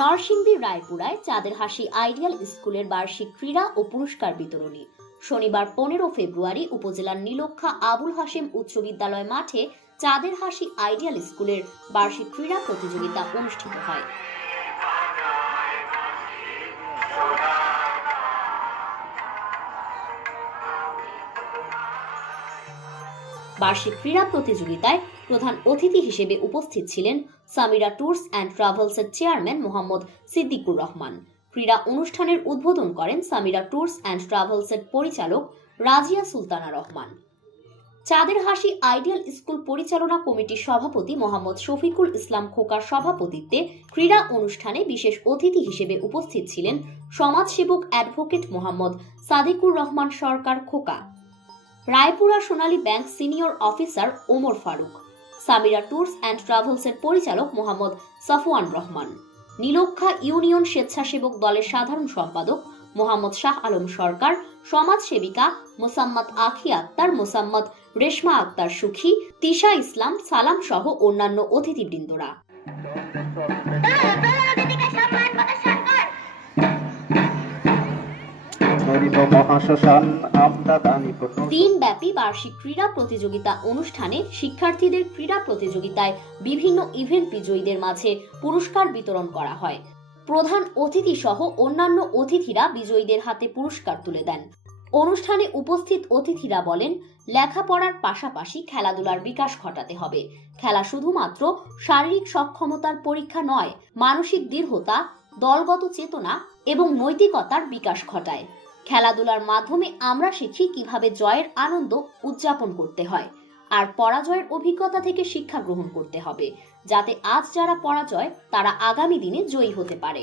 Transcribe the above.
নরসিংদীর রায়পুরায় চাঁদের হাসি আইডিয়াল স্কুলের বার্ষিক ক্রীড়া ও পুরস্কার বিতরণী। শনিবার পনেরো ফেব্রুয়ারি উপজেলার নীলক্ষা আবুল হাশেম উচ্চ বিদ্যালয় মাঠে চাঁদের হাসি আইডিয়াল স্কুলের বার্ষিক ক্রীড়া প্রতিযোগিতা অনুষ্ঠিত হয়। বার্ষিক ক্রীড়া প্রতিযোগিতায় প্রধান অতিথি হিসেবে উপস্থিত ছিলেন সামিরা ট্যুরস অ্যান্ড ট্রাভেলসের চেয়ারম্যান মোহাম্মদ সিদ্দিকুর রহমান। ক্রীড়া অনুষ্ঠানের উদ্বোধন করেন সামিরা ট্যুরস অ্যান্ড ট্রাভেলসের পরিচালক রাজিয়া সুলতানা রহমান। চাঁদের হাসি আইডিয়াল স্কুল পরিচালনা কমিটির সভাপতি মোহাম্মদ শফিকুল ইসলাম খোকার সভাপতিত্বে ক্রীড়া অনুষ্ঠানে বিশেষ অতিথি হিসেবে উপস্থিত ছিলেন সমাজসেবক advocate Mohammad Sadiqur Rahman Sarkar Khoka. Raipura Sonali bank senior officer Omar Faruk. Samira tours and ট্রাভেলসের পরিচালক মোহাম্মদ সাফওয়ান রহমান। নীলক্ষা ইউনিয়ন স্বেচ্ছাসেবক দলের সাধারণ সম্পাদক মোহাম্মদ শাহ আলম সরকার, সমাজসেবিকা মোসাম্মদ আখি আক্তার, মোসাম্মদ রেশমা আক্তার সুখী, তিশা ইসলাম, সালাম সহ অন্যান্য অতিথিবৃন্দরা। বার্ষিক ক্রীড়া প্রতিযোগিতা অনুষ্ঠানে শিক্ষার্থীদের ক্রীড়া প্রতিযোগিতায় বিভিন্ন ইভেন্ট বিজয়ীদের মাঝে পুরস্কার বিতরণ করা হয়। প্রধান অতিথি সহ অন্যান্য অতিথিরা বিজয়ীদের হাতে পুরস্কার তুলে দেন। অনুষ্ঠানে উপস্থিত অতিথিরা বলেন, লেখাপড়ার পাশাপাশি খেলাধুলার বিকাশ ঘটাতে হবে। খেলা শুধুমাত্র শারীরিক সক্ষমতার পরীক্ষা নয়, মানসিক দৃঢ়তা, দলগত চেতনা এবং নৈতিকতার বিকাশ ঘটায়। খেলাধুলার মাধ্যমে আমরা শিখি কীভাবে জয়ের আনন্দ উদযাপন করতে হয় আর পরাজয়ের অভিজ্ঞতা থেকে শিক্ষা গ্রহণ করতে হবে, যাতে আজ যারা পরাজয়, তারা আগামী দিনে জয়ী হতে পারে।